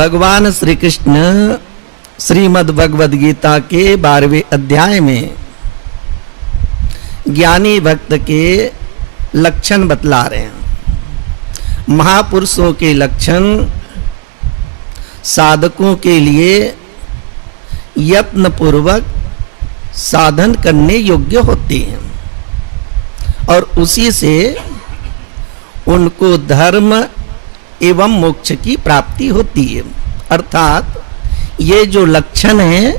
भगवान श्री कृष्ण श्रीमद् भगवद गीता के 12वें अध्याय में ज्ञानी भक्त के लक्षण बतला रहे हैं। महापुरुषों के लक्षण साधकों के लिए यत्न पूर्वक साधन करने योग्य होते हैं और उसी से उनको धर्म एवं मोक्ष की प्राप्ति होती है। अर्थात ये जो लक्षण है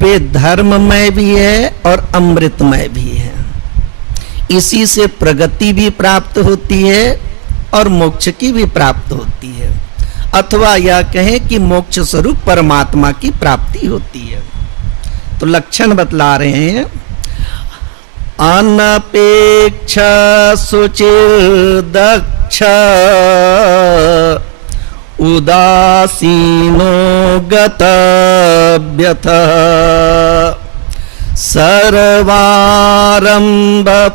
वे धर्ममय भी है और अमृतमय भी है। इसी से प्रगति भी प्राप्त होती है और मोक्ष की भी प्राप्त होती है, अथवा यह कहें कि मोक्ष स्वरूप परमात्मा की प्राप्ति होती है। तो लक्षण बतला रहे हैं। अनपेक्ष शुचिर्दक्ष उदासीनो गतव्यथ सर्वारंभ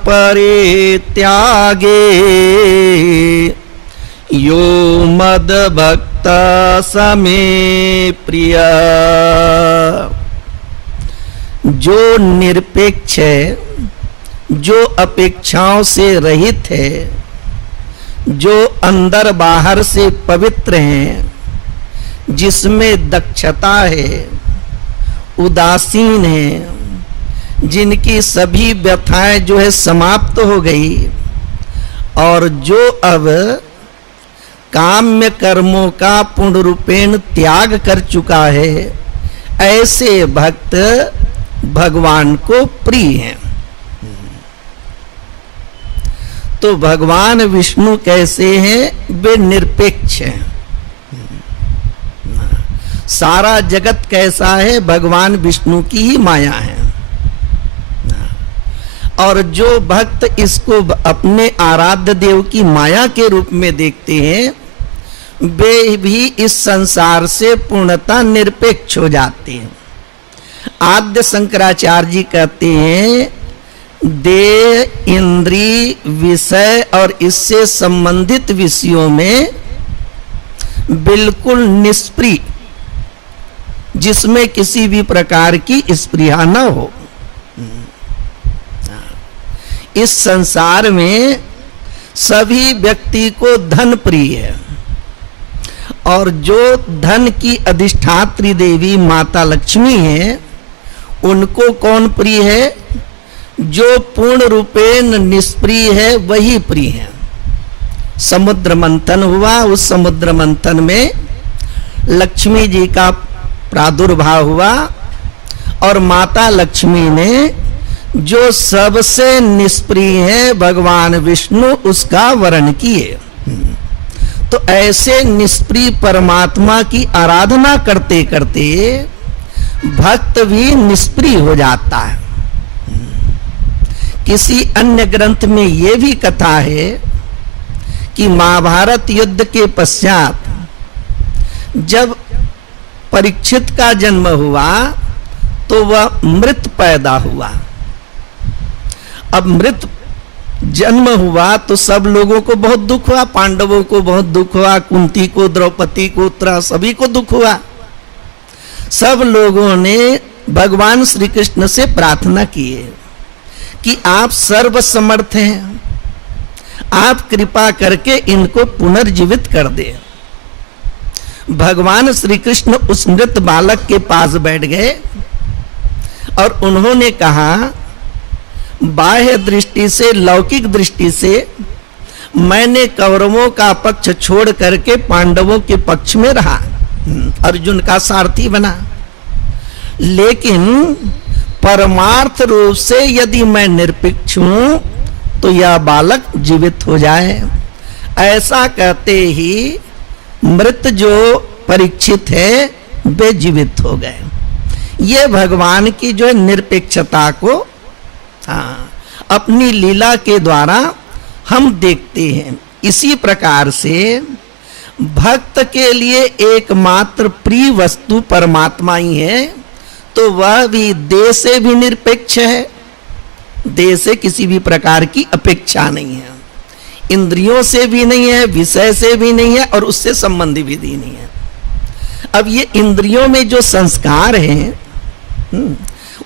परित्यागे यो मद्भक्त समे प्रिय। जो निरपेक्ष है, जो अपेक्षाओं से रहित है, जो अंदर बाहर से पवित्र हैं, जिसमें दक्षता है, उदासीन है, जिनकी सभी व्यथाएं जो है समाप्त हो गई और जो अब काम्य कर्मों का पूर्ण रूपेण त्याग कर चुका है, ऐसे भक्त भगवान को प्रिय हैं। तो भगवान विष्णु कैसे हैं? वे निरपेक्ष हैं। सारा जगत कैसा है? भगवान विष्णु की ही माया है। और जो भक्त इसको अपने आराध्य देव की माया के रूप में देखते हैं, वे भी इस संसार से पूर्णतः निरपेक्ष हो जाते हैं। आद्य शंकराचार्य जी कहते हैं, देह, इंद्रिय, विषय और इससे संबंधित विषयों में बिल्कुल निष्प्रिय, जिसमें किसी भी प्रकार की स्पृहा न हो। इस संसार में सभी व्यक्ति को धन प्रिय है और जो धन की अधिष्ठात्री देवी माता लक्ष्मी है, उनको कौन प्रिय है? जो पूर्ण रूपेण निष्प्रिय है वही प्रिय है। समुद्र मंथन हुआ, उस समुद्र मंथन में लक्ष्मी जी का प्रादुर्भाव हुआ और माता लक्ष्मी ने जो सबसे निष्प्रिय है भगवान विष्णु, उसका वरण किए। तो ऐसे निष्प्रिय परमात्मा की आराधना करते करते भक्त भी निष्प्रिय हो जाता है। किसी अन्य ग्रंथ में यह भी कथा है कि महाभारत युद्ध के पश्चात जब परीक्षित का जन्म हुआ तो वह मृत पैदा हुआ। अब मृत जन्म हुआ तो सब लोगों को बहुत दुख हुआ, पांडवों को बहुत दुख हुआ, कुंती को, द्रौपदी को, उत्तरा, सभी को दुख हुआ। सब लोगों ने भगवान श्री कृष्ण से प्रार्थना की है कि आप सर्वसमर्थ हैं, आप कृपा करके इनको पुनर्जीवित कर दें। भगवान श्री कृष्ण उस मृत बालक के पास बैठ गए और उन्होंने कहा, बाह्य दृष्टि से, लौकिक दृष्टि से मैंने कौरवों का पक्ष छोड़ करके पांडवों के पक्ष में रहा, अर्जुन का सारथी बना, लेकिन परमार्थ रूप से यदि मैं निरपेक्ष हूं तो यह बालक जीवित हो जाए। ऐसा कहते ही मृत जो परीक्षित है वे जीवित हो गए। ये भगवान की जो है निरपेक्षता को अपनी लीला के द्वारा हम देखते हैं। इसी प्रकार से भक्त के लिए एकमात्र प्रिय वस्तु परमात्मा ही है, तो वह भी देह से भी निरपेक्ष है, देह से किसी भी प्रकार की अपेक्षा नहीं है, इंद्रियों से भी नहीं है, विषय से भी नहीं है और उससे संबंधी भी नहीं है। अब ये इंद्रियों में जो संस्कार हैं,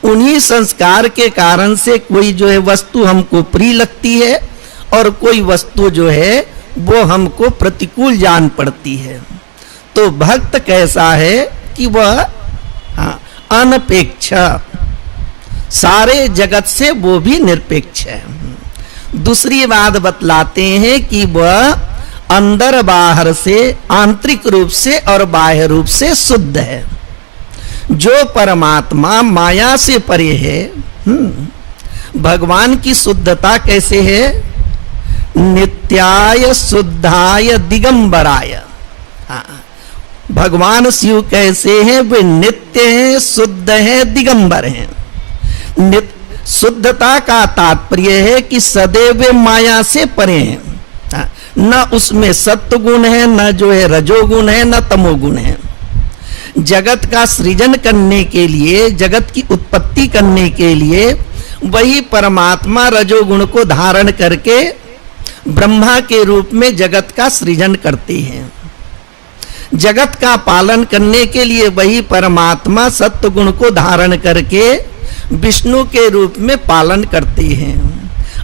उन्हीं संस्कार के कारण से कोई जो है वस्तु हमको प्रिय लगती है और कोई वस्तु जो है वो हमको प्रतिकूल जान पड़ती है। तो भक्त कैसा है कि वह अनपेक्ष, सारे जगत से वो भी निरपेक्ष है। दूसरी बात बतलाते हैं कि वह अंदर बाहर से, आंतरिक रूप से और बाह्य रूप से शुद्ध है। जो परमात्मा माया से परे है, भगवान की शुद्धता कैसे है? नित्याय शुद्धाय दिगंबराय। भगवान शिव कैसे हैं? वे नित्य हैं, शुद्ध हैं, दिगंबर हैं। शुद्धता का तात्पर्य है कि सदैव माया से परे हैं, न उसमें सत्व गुण है, न जो है रजोगुण है, न तमोगुण है। जगत का सृजन करने के लिए, जगत की उत्पत्ति करने के लिए वही परमात्मा रजोगुण को धारण करके ब्रह्मा के रूप में जगत का सृजन करते हैं। जगत का पालन करने के लिए वही परमात्मा सत्व गुण को धारण करके विष्णु के रूप में पालन करते हैं,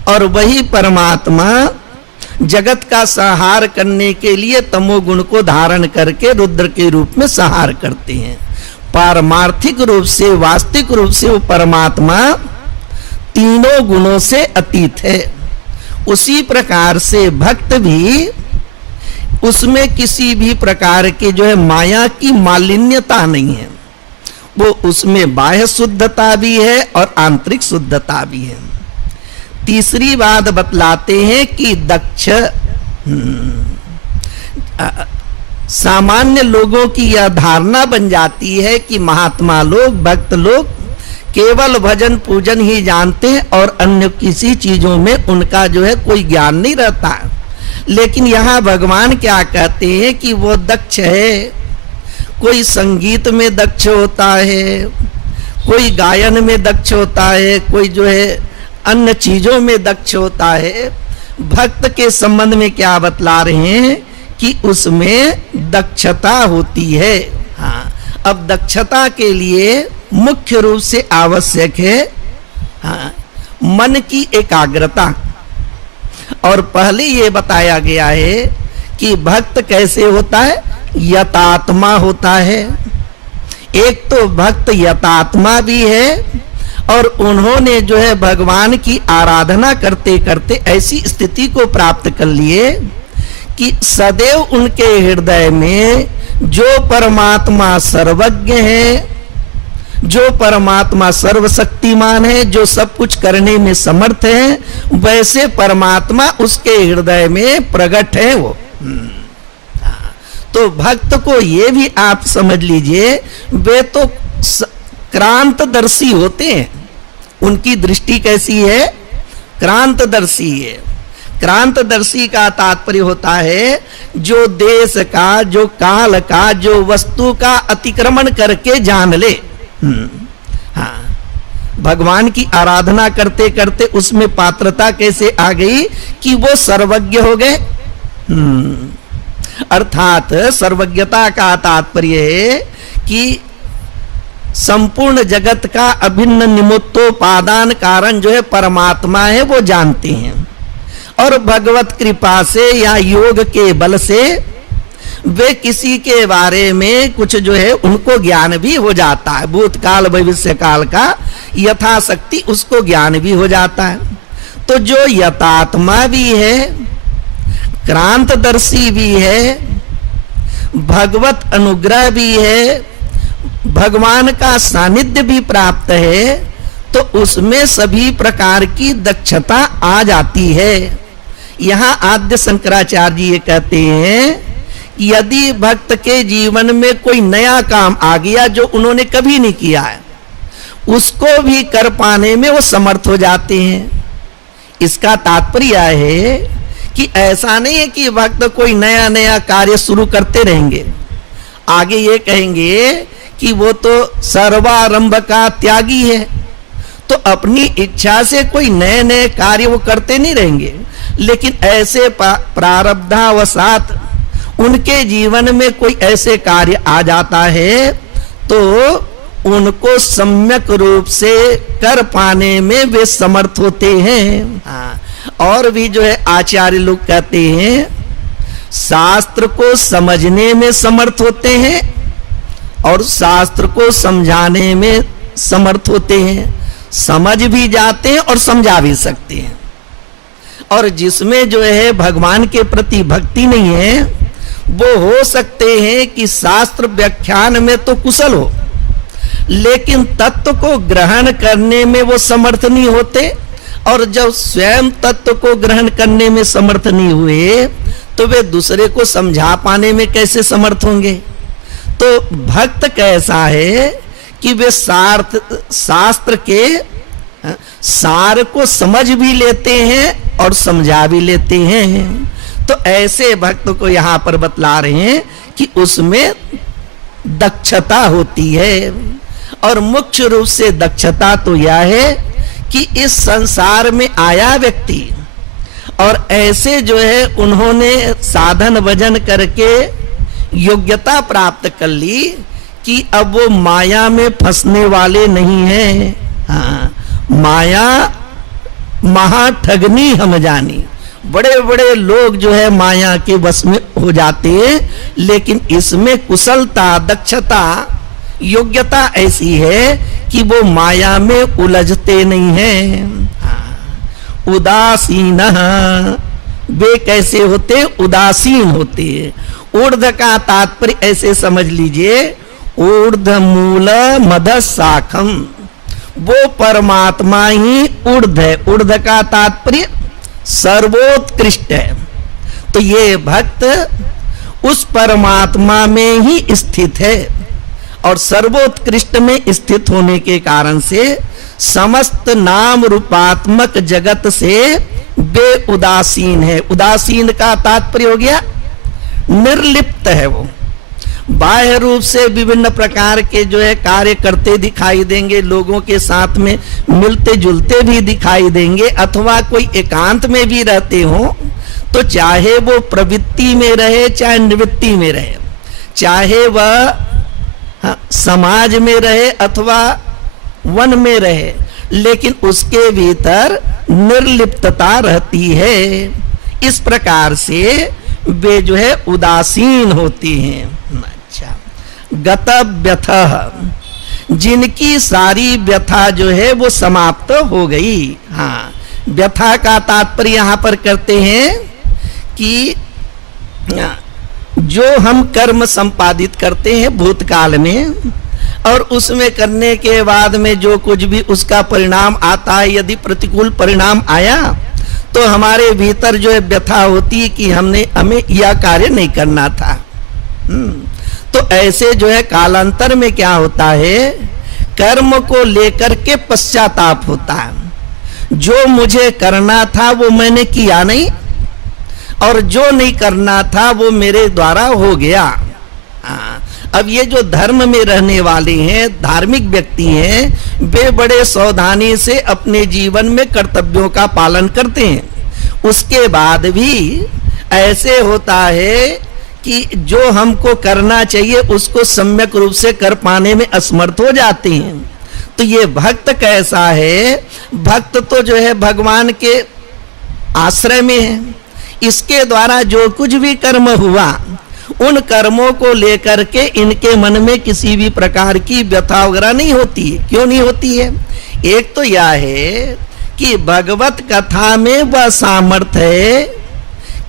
और वही परमात्मा जगत का संहार करने के लिए तमोगुण को धारण करके रुद्र के रूप में संहार करते हैं। पारमार्थिक रूप से, वास्तविक रूप से वो परमात्मा तीनों गुणों से अतीत है। उसी प्रकार से भक्त भी, उसमें किसी भी प्रकार के जो है माया की मालिन्यता नहीं है। वो उसमें बाह्य शुद्धता भी है और आंतरिक शुद्धता भी है। तीसरी बात बतलाते हैं कि दक्ष, सामान्य लोगों की यह धारणा बन जाती है कि महात्मा लोग, भक्त लोग केवल भजन पूजन ही जानते हैं और अन्य किसी चीजों में उनका जो है कोई ज्ञान नहीं रहता। लेकिन यहाँ भगवान क्या कहते हैं कि वो दक्ष है। कोई संगीत में दक्ष होता है, कोई गायन में दक्ष होता है, कोई जो है अन्य चीजों में दक्ष होता है। भक्त के संबंध में क्या बतला रहे हैं कि उसमें दक्षता होती है। हाँ, अब दक्षता के लिए मुख्य रूप से आवश्यक है मन की एकाग्रता। और पहले ये बताया गया है कि भक्त कैसे होता है? यतात्मा होता है। एक तो भक्त यतात्मा भी है, और उन्होंने जो है भगवान की आराधना करते करते ऐसी स्थिति को प्राप्त कर लिए कि सदैव उनके हृदय में जो परमात्मा सर्वज्ञ है, जो परमात्मा सर्वशक्तिमान है, जो सब कुछ करने में समर्थ है, वैसे परमात्मा उसके हृदय में प्रकट है। वो तो भक्त को ये भी आप समझ लीजिए, वे तो क्रांतदर्शी होते हैं। उनकी दृष्टि कैसी है? क्रांतदर्शी है। क्रांतदर्शी का तात्पर्य होता है जो देश का, जो काल का, जो वस्तु का अतिक्रमण करके जान ले। हाँ, भगवान की आराधना करते करते उसमें पात्रता कैसे आ गई कि वो सर्वज्ञ हो गए। अर्थात सर्वज्ञता का तात्पर्य है कि संपूर्ण जगत का अभिन्न निमित्तोपादान कारण जो है परमात्मा है, वो जानते हैं। और भगवत कृपा से या योग के बल से वे किसी के बारे में कुछ जो है उनको ज्ञान भी हो जाता है। भूतकाल भविष्य काल का यथाशक्ति उसको ज्ञान भी हो जाता है। तो जो यतात्मा भी है, क्रांतदर्शी भी है, भगवत अनुग्रह भी है, भगवान का सानिध्य भी प्राप्त है, तो उसमें सभी प्रकार की दक्षता आ जाती है। यहाँ आद्य शंकराचार्य जी ये कहते हैं, यदि भक्त के जीवन में कोई नया काम आ गया जो उन्होंने कभी नहीं किया है, उसको भी कर पाने में वो समर्थ हो जाते हैं। इसका तात्पर्य है कि ऐसा नहीं है कि भक्त कोई नया नया कार्य शुरू करते रहेंगे। आगे ये कहेंगे कि वो तो सर्वारंभ का त्यागी है, तो अपनी इच्छा से कोई नए नए कार्य वो करते नहीं रहेंगे, लेकिन ऐसे प्रारब्धावसात उनके जीवन में कोई ऐसे कार्य आ जाता है तो उनको सम्यक रूप से कर पाने में वे समर्थ होते हैं। हाँ, और भी जो है आचार्य लोग कहते हैं शास्त्र को समझने में समर्थ होते हैं और शास्त्र को समझाने में समर्थ होते हैं, समझ भी जाते हैं और समझा भी सकते हैं। और जिसमें जो है भगवान के प्रति भक्ति नहीं है वो हो सकते हैं कि शास्त्र व्याख्यान में तो कुशल हो लेकिन तत्व को ग्रहण करने में वो समर्थ नहीं होते, और जब स्वयं तत्व को ग्रहण करने में समर्थ नहीं हुए तो वे दूसरे को समझा पाने में कैसे समर्थ होंगे। तो भक्त कैसा है कि वे शास्त्र के सार को समझ भी लेते हैं और समझा भी लेते हैं। तो ऐसे भक्त को यहां पर बतला रहे हैं कि उसमें दक्षता होती है, और मुख्य रूप से दक्षता तो यह है कि इस संसार में आया व्यक्ति और ऐसे जो है उन्होंने साधन भजन करके योग्यता प्राप्त कर ली कि अब वो माया में फंसने वाले नहीं हैं। हाँ, माया महाठगनी हम जानी, बड़े बड़े लोग जो है माया के वश में हो जाते हैं, लेकिन इसमें कुशलता दक्षता योग्यता ऐसी है कि वो माया में उलझते नहीं हैं। हाँ, उदासीन वे कैसे होते, उदासीन होते हैं। ऊर्ध्व का तात्पर्य ऐसे समझ लीजिए, ऊर्ध्व मूल मद शाखम, वो परमात्मा ही ऊर्ध्व है। ऊर्ध्व का तात्पर्य सर्वोत्कृष्ट है। तो ये भक्त उस परमात्मा में ही स्थित है और सर्वोत्कृष्ट में स्थित होने के कारण से समस्त नाम रूपात्मक जगत से वे उदासीन है। उदासीन का तात्पर्य हो गया निर्लिप्त है। वो बाह्य रूप से विभिन्न प्रकार के जो है कार्य करते दिखाई देंगे, लोगों के साथ में मिलते जुलते भी दिखाई देंगे, अथवा कोई एकांत में भी रहते हो तो चाहे वो प्रवृत्ति में रहे चाहे निवृत्ति में रहे, चाहे वह समाज में रहे अथवा वन में रहे, लेकिन उसके भीतर निर्लिप्तता रहती है। इस प्रकार से वे जो है उदासीन होती हैं। अच्छा, गत व्यथा, जिनकी सारी व्यथा जो है वो समाप्त हो गई। हाँ, व्यथा का तात्पर्य यहां पर करते हैं कि जो हम कर्म संपादित करते हैं भूतकाल में और उसमें करने के बाद में जो कुछ भी उसका परिणाम आता है, यदि प्रतिकूल परिणाम आया तो हमारे भीतर जो है व्यथा होती है कि हमें यह कार्य नहीं करना था। तो ऐसे जो है कालांतर में क्या होता है, कर्म को लेकर के पश्चाताप होता है। जो मुझे करना था वो मैंने किया नहीं, और जो नहीं करना था वो मेरे द्वारा हो गया। अब ये जो धर्म में रहने वाले हैं, धार्मिक व्यक्ति हैं, वे बड़े सावधानी से अपने जीवन में कर्तव्यों का पालन करते हैं। उसके बाद भी ऐसे होता है कि जो हमको करना चाहिए उसको सम्यक रूप से कर पाने में असमर्थ हो जाते हैं। तो ये भक्त कैसा है, भक्त तो जो है भगवान के आश्रय में है, इसके द्वारा जो कुछ भी कर्म हुआ उन कर्मों को लेकर के इनके मन में किसी भी प्रकार की व्यथा वगैरह नहीं होती है। क्यों नहीं होती है? एक तो यह है कि भगवत कथा में वह सामर्थ्य है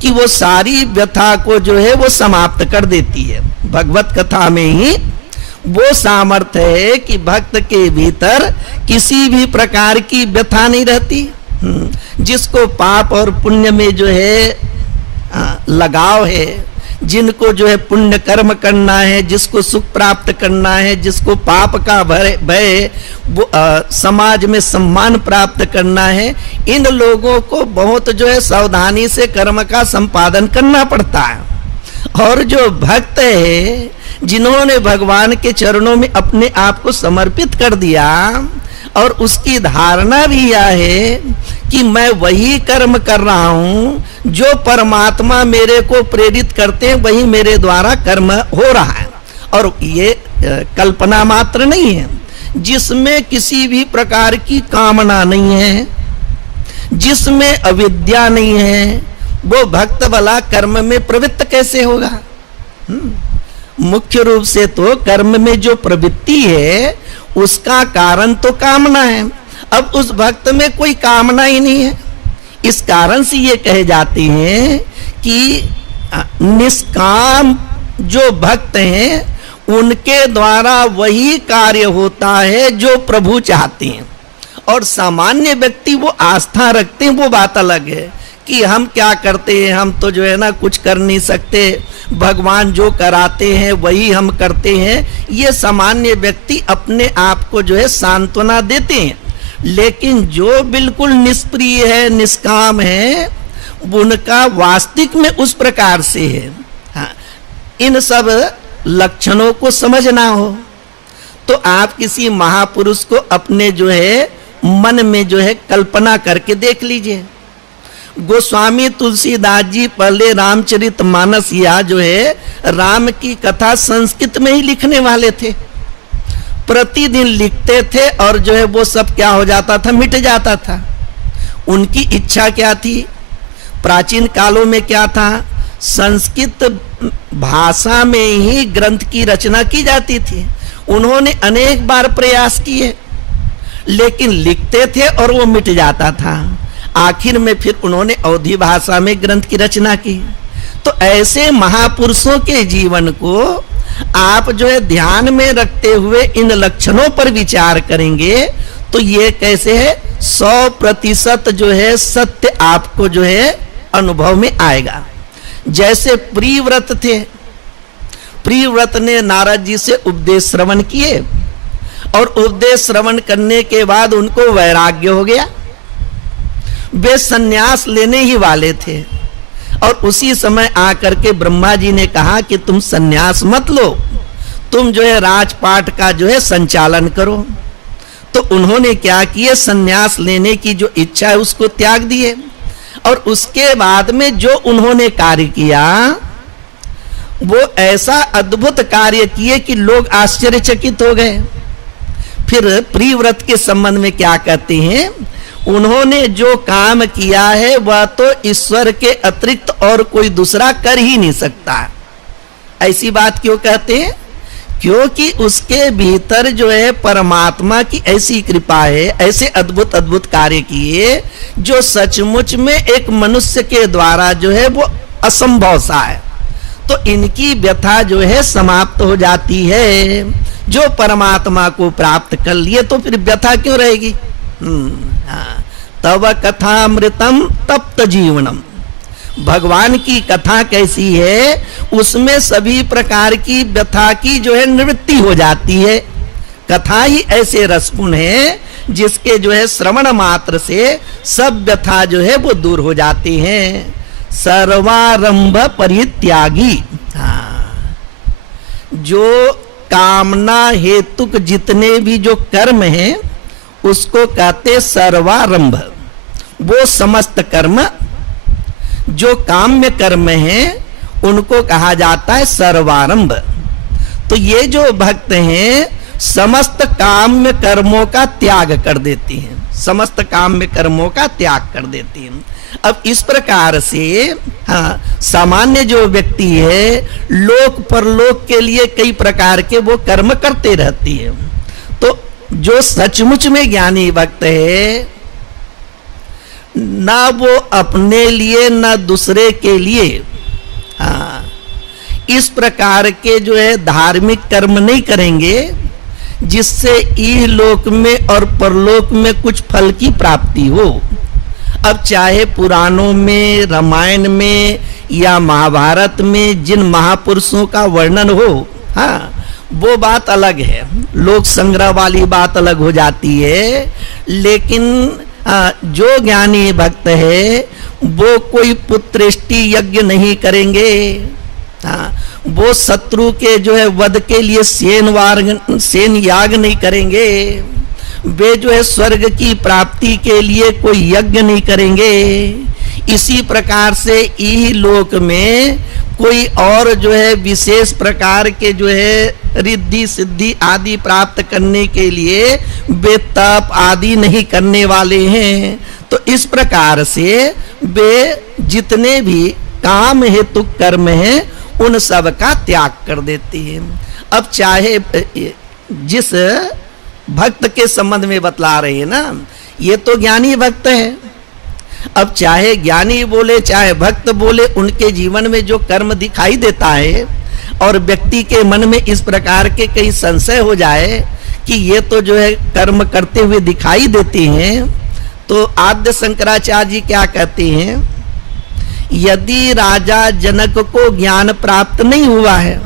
कि वो सारी व्यथा को जो है वो समाप्त कर देती है। भगवत कथा में ही वो सामर्थ्य है कि भक्त के भीतर किसी भी प्रकार की व्यथा नहीं रहती। जिसको पाप और पुण्य में जो है लगाव है, जिनको जो है पुण्य कर्म करना है, जिसको सुख प्राप्त करना है, जिसको पाप का भय वो समाज में सम्मान प्राप्त करना है, इन लोगों को बहुत जो है सावधानी से कर्म का संपादन करना पड़ता है। और जो भक्त है, जिन्होंने भगवान के चरणों में अपने आप को समर्पित कर दिया, और उसकी धारणा भी यह है कि मैं वही कर्म कर रहा हूं जो परमात्मा मेरे को प्रेरित करते हैं, वही मेरे द्वारा कर्म हो रहा है। और ये कल्पना मात्र नहीं है, जिसमें किसी भी प्रकार की कामना नहीं है, जिसमें अविद्या नहीं है, वो भक्त वाला कर्म में प्रवृत्त कैसे होगा? मुख्य रूप से तो कर्म में जो प्रवृत्ति है उसका कारण तो कामना है। अब उस भक्त में कोई कामना ही नहीं है। इस कारण से ये कहे जाते हैं कि निष्काम जो भक्त हैं उनके द्वारा वही कार्य होता है जो प्रभु चाहते हैं। और सामान्य व्यक्ति वो आस्था रखते हैं, वो बात अलग है कि हम क्या करते हैं, हम तो जो है ना कुछ कर नहीं सकते, भगवान जो कराते हैं वही हम करते हैं। ये सामान्य व्यक्ति अपने आप को जो है सांत्वना देते हैं। लेकिन जो बिल्कुल निष्प्रिय है, निष्काम है, उनका वास्तविक में उस प्रकार से है। हाँ, इन सब लक्षणों को समझना हो तो आप किसी महापुरुष को अपने जो है मन में जो है कल्पना करके देख लीजिए। गोस्वामी तुलसीदास जी पहले रामचरितमानस या जो है राम की कथा संस्कृत में ही लिखने वाले थे। प्रतिदिन लिखते थे और जो है वो सब क्या हो जाता था, मिट जाता था। उनकी इच्छा क्या थी? प्राचीन कालों में क्या था, संस्कृत भाषा में ही ग्रंथ की रचना की जाती थी। उन्होंने अनेक बार प्रयास किए, लेकिन लिखते थे और वो मिट जाता था। आखिर में फिर उन्होंने अवधी भाषा में ग्रंथ की रचना की। तो ऐसे महापुरुषों के जीवन को आप जो है ध्यान में रखते हुए इन लक्षणों पर विचार करेंगे तो ये कैसे है, 100% जो है सत्य आपको जो है अनुभव में आएगा। जैसे प्रियव्रत थे, प्रियव्रत ने नारद जी से उपदेश श्रवण किए और उपदेश श्रवण करने के बाद उनको वैराग्य हो गया। वे सन्यास लेने ही वाले थे और उसी समय आकर के ब्रह्मा जी ने कहा कि तुम सन्यास मत लो, तुम जो है राजपाट का जो है संचालन करो। तो उन्होंने क्या किए, सन्यास लेने की जो इच्छा है उसको त्याग दिए। और उसके बाद में जो उन्होंने कार्य किया वो ऐसा अद्भुत कार्य किए कि लोग आश्चर्यचकित हो गए। फिर प्रियव्रत के संबंध में क्या कहते हैं, उन्होंने जो काम किया है वह तो ईश्वर के अतिरिक्त और कोई दूसरा कर ही नहीं सकता। ऐसी बात क्यों कहते हैं? क्योंकि उसके भीतर जो है परमात्मा की ऐसी कृपा है, ऐसे अद्भुत अद्भुत कार्य किए जो सचमुच में एक मनुष्य के द्वारा जो है वो असंभव सा है। तो इनकी व्यथा जो है समाप्त हो जाती है। जो परमात्मा को प्राप्त कर लिए तो फिर व्यथा क्यों रहेगी? तव कथामृतम तप्त जीवनम। भगवान की कथा कैसी है, उसमें सभी प्रकार की व्यथा की जो है निवृत्ति हो जाती है। कथा ही ऐसे रसपूर्ण है जिसके जो है श्रवण मात्र से सब व्यथा जो है वो दूर हो जाती हैं। सर्वारंभ परित्यागी, जो कामना हेतुक जितने भी जो कर्म हैं उसको कहते सर्वारंभ। वो समस्त कर्म जो काम्य कर्म हैं उनको कहा जाता है सर्वारंभ। तो ये जो भक्त हैं समस्त काम्य कर्मों का त्याग कर देती हैं, समस्त काम्य कर्मों का त्याग कर देती हैं। अब इस प्रकार से सामान्य जो व्यक्ति है लोक परलोक के लिए कई प्रकार के वो कर्म करते रहती है। तो जो सचमुच में ज्ञानी भक्त है, ना वो अपने लिए ना दूसरे के लिए इस प्रकार के जो है धार्मिक कर्म नहीं करेंगे जिससे इहलोक में और परलोक में कुछ फल की प्राप्ति हो। अब चाहे पुराणों में, रामायण में या महाभारत में जिन महापुरुषों का वर्णन हो, वो बात अलग है, लोक संग्रह वाली बात अलग हो जाती है। लेकिन जो ज्ञानी भक्त है वो कोई पुत्रेष्टि यज्ञ नहीं करेंगे, वो शत्रु के जो है वध के लिए सेन याग नहीं करेंगे, वे जो है स्वर्ग की प्राप्ति के लिए कोई यज्ञ नहीं करेंगे। इसी प्रकार से इह लोक में कोई और जो है विशेष प्रकार के जो है रिद्धि सिद्धि आदि प्राप्त करने के लिए वे तप आदि नहीं करने वाले हैं। तो इस प्रकार से वे जितने भी काम हेतु कर्म हैं उन सब का त्याग कर देते हैं। अब चाहे जिस भक्त के संबंध में बतला रहे हैं ना, ये तो ज्ञानी भक्त है। अब चाहे ज्ञानी बोले चाहे भक्त बोले, उनके जीवन में जो कर्म दिखाई देता है और व्यक्ति के मन में इस प्रकार के कई संशय हो जाए कि ये तो जो है कर्म करते हुए दिखाई देते हैं, तो आद्य शंकराचार्य जी क्या कहते हैं, यदि राजा जनक को ज्ञान प्राप्त नहीं हुआ है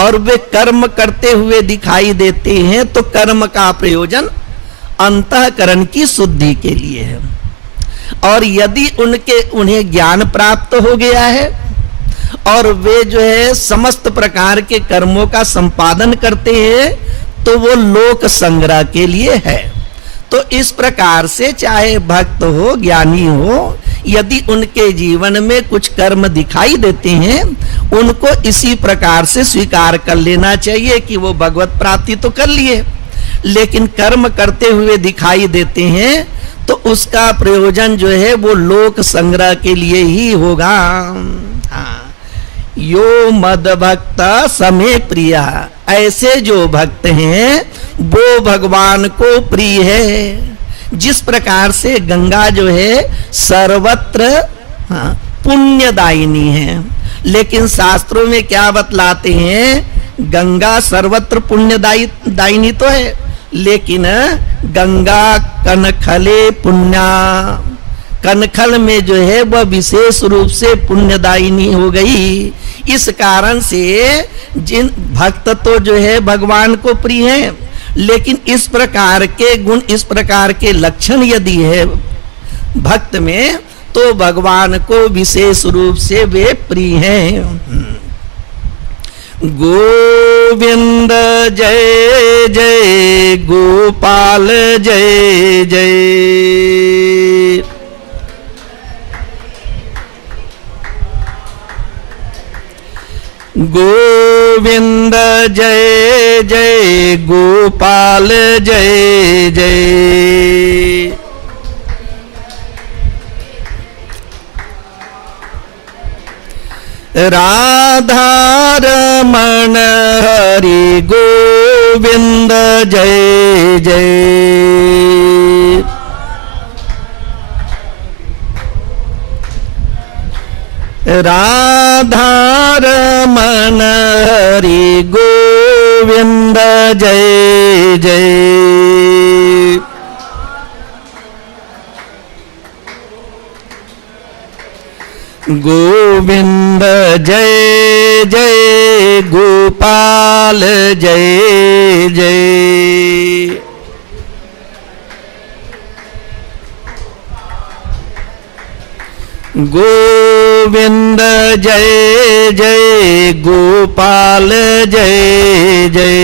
और वे कर्म करते हुए दिखाई देते हैं, तो कर्म का प्रयोजन अंतःकरण की शुद्धि के लिए है। और यदि उन्हें ज्ञान प्राप्त हो गया है और वे जो है समस्त प्रकार के कर्मों का संपादन करते हैं, तो वो लोक संग्रह के लिए है। तो इस प्रकार से चाहे भक्त हो ज्ञानी हो, यदि उनके जीवन में कुछ कर्म दिखाई देते हैं, उनको इसी प्रकार से स्वीकार कर लेना चाहिए कि वो भगवत प्राप्ति तो कर लिए, लेकिन कर्म करते हुए दिखाई देते हैं, तो उसका प्रयोजन जो है वो लोक संग्रह के लिए ही होगा। हाँ, यो मद भक्त समे प्रिया, ऐसे जो भक्त हैं वो भगवान को प्रिय है। जिस प्रकार से गंगा जो है सर्वत्र पुण्यदायिनी है, लेकिन शास्त्रों में क्या बतलाते हैं, गंगा सर्वत्र पुण्यदायिनी तो है, लेकिन गंगा कनखले पुण्या, कनखल में जो है वह विशेष रूप से पुण्यदायिनी हो गई। इस कारण से जिन भक्त तो जो है भगवान को प्रिय हैं, लेकिन इस प्रकार के गुण इस प्रकार के लक्षण यदि है भक्त में, तो भगवान को विशेष रूप से वे प्रिय हैं। गोविंद जय जय गोपाल जय जय, गोविंद जय जय गोपाल जय जय। राधा रमण हरि गोविंद जय जय, राधा रमण हरि गोविंद जय जय। गोविंद जय जय गोपाल जय जय, गोविंद जय जय गोपाल जय जय।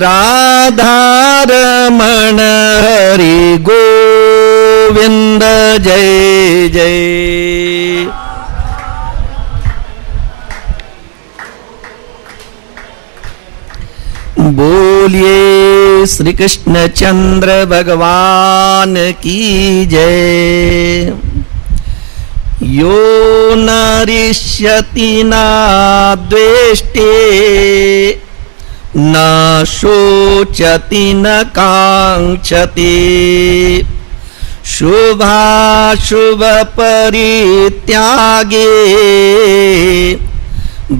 राधा रमण हरि गोविंद जय जय। बोलिए श्री कृष्ण चंद्र भगवान की जय। यो न रिष्यति न द्वेष्टे न शोचति न कांक्षति, शुभाशुभ परित्यागे